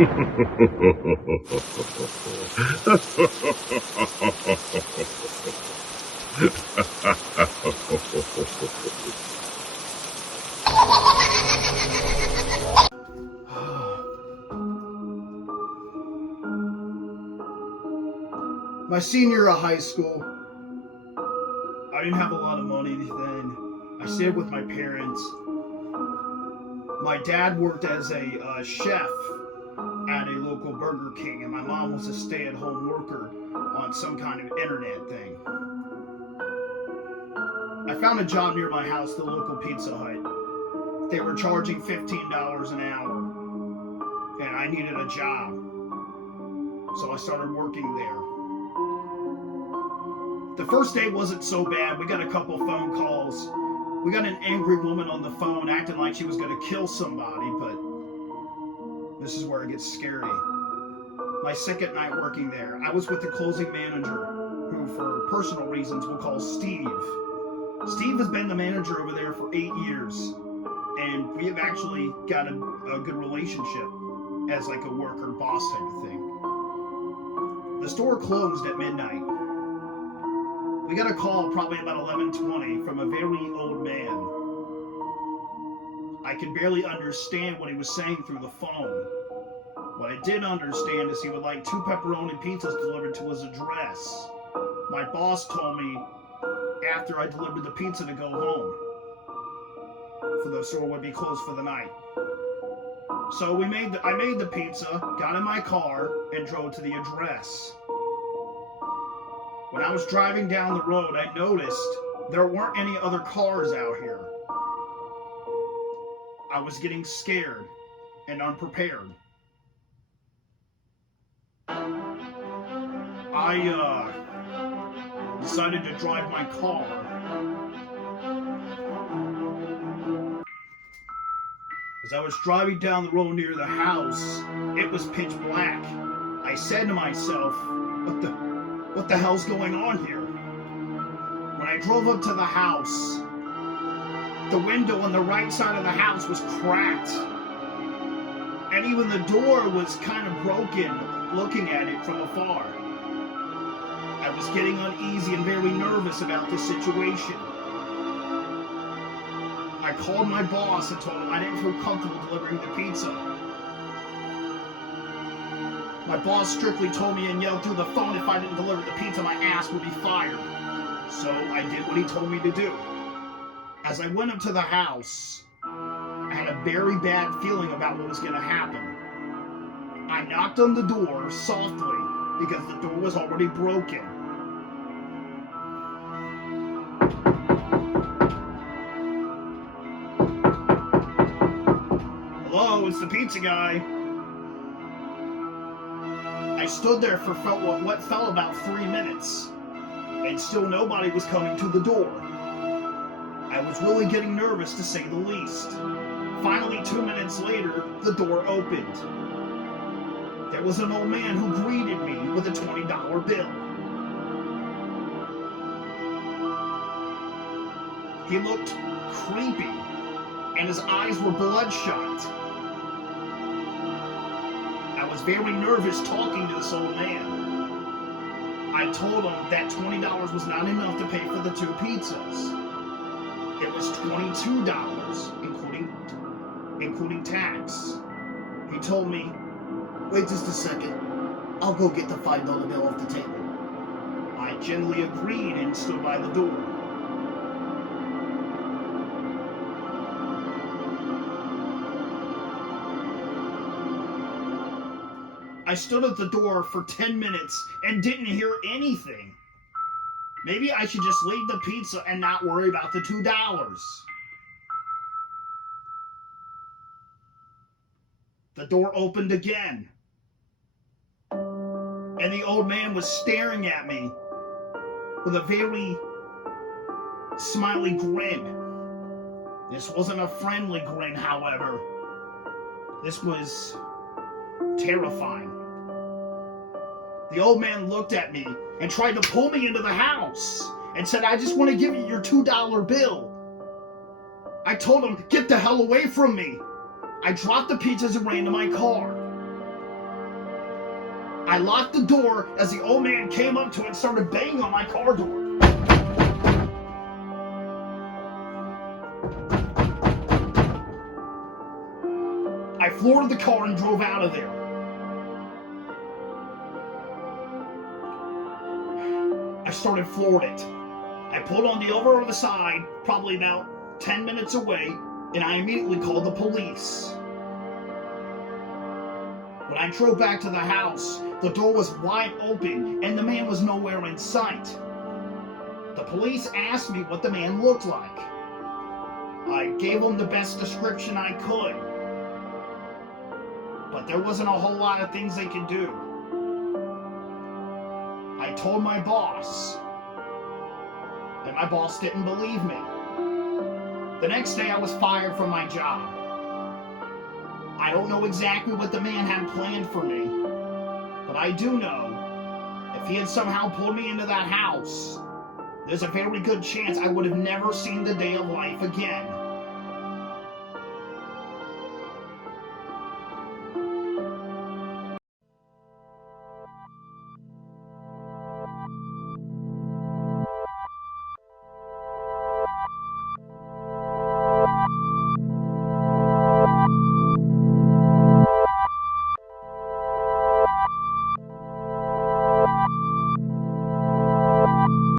My senior year of high school, I didn't have a lot of money then. I stayed with my parents. My dad worked as a chef at a local Burger King, and my mom was a stay-at-home worker on some kind of internet thing. I found a job near my house, the local Pizza Hut. They were charging $15 an hour, and I needed a job. So I started working there. The first day wasn't so bad. We got a couple phone calls. We got an angry woman on the phone acting like she was going to kill somebody, but this is where it gets scary. My second night working there, I was with the closing manager, who for personal reasons we'll call Steve. Steve has been the manager over there for 8 years, and we have actually got a good relationship as like a worker boss type of thing. The store closed at midnight. We got a call probably about 11:20 from a very old man. I could barely understand what he was saying through the phone. What I did understand is he would like 2 pepperoni pizzas delivered to his address. My boss told me after I delivered the pizza to go home, for the store would be closed for the night. So I made the pizza, got in my car, and drove to the address. When I was driving down the road, I noticed there weren't any other cars out here. I was getting scared and unprepared. I decided to drive my car. As I was driving down the road near the house, it was pitch black. I said to myself, what the hell's going on here? When I drove up to the house, the window on the right side of the house was cracked. And even the door was kind of broken, looking at it from afar. I was getting uneasy and very nervous about this situation. I called my boss and told him I didn't feel comfortable delivering the pizza. My boss strictly told me and yelled through the phone if I didn't deliver the pizza, my ass would be fired. So I did what he told me to do. As I went up to the house, I had a very bad feeling about what was going to happen. I knocked on the door softly because the door was already broken. Hello, it's the pizza guy. I stood there for what felt about 3 minutes, and still nobody was coming to the door. I was really getting nervous, to say the least. Finally, 2 minutes later, the door opened. There was an old man who greeted me with a $20 bill. He looked creepy, and his eyes were bloodshot. I was very nervous talking to this old man. I told him that $20 was not enough to pay for the 2 pizzas. It was $22, including tax. He told me, "Wait just a second. I'll go get the $5 bill off the table." I gently agreed and stood by the door. I stood at the door for 10 minutes and didn't hear anything. Maybe I should just leave the pizza and not worry about the $2. The door opened again, and the old man was staring at me with a very smiley grin. This wasn't a friendly grin, however. This was terrifying. The old man looked at me and tried to pull me into the house and said, "I just want to give you your $2 bill." I told him, "Get the hell away from me." I dropped the pizzas and ran to my car. I locked the door as the old man came up to it and started banging on my car door. I floored the car and drove out of there. I started flooring it. I pulled on the over the side, probably about 10 minutes away, and I immediately called the police. When I drove back to the house, the door was wide open and the man was nowhere in sight. The police asked me what the man looked like. I gave them the best description I could, but there wasn't a whole lot of things they could do. I told my boss, and my boss didn't believe me. The next day I was fired from my job. I don't know exactly what the man had planned for me, but I do know if he had somehow pulled me into that house, there's a very good chance I would have never seen the day of life again.